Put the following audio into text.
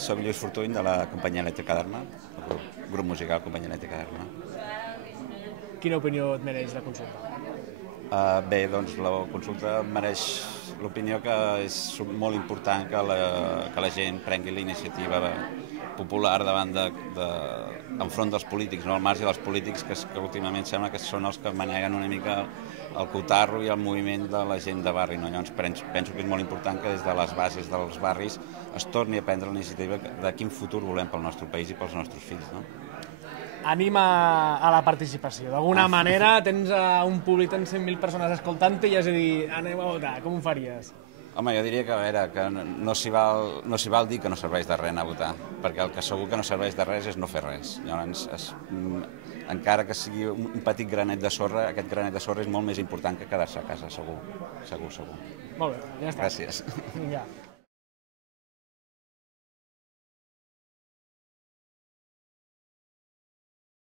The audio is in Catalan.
Soc Lluís Fortuny, de la companyia elèctrica d'Arna, el grup musical companyia elèctrica d'Arna. Quina opinió et mereix la consulta? Bé, doncs la consulta mereix l'opinió que és molt important que la gent prengui la iniciativa popular enfront dels polítics, no al marge dels polítics, que últimament sembla que són els que maneguen una mica el cotarro i el moviment de la gent de barri. No? Llavors penso que és molt important que des de les bases dels barris es torni a prendre la iniciativa de quin futur volem pel nostre país i pels nostres fills. No? Anima a la participació. D'alguna manera tens un públic, tens 100.000 persones escoltant-te i has de dir, aneu a votar, com ho faries? Home, jo diria que no s'hi val dir que no serveix de res anar a votar, perquè el que segur que no serveix de res és no fer res. Llavors, encara que sigui un petit granet de sorra, aquest granet de sorra és molt més important que quedar-se a casa, segur. Molt bé, ja està. Gràcies. Vinga.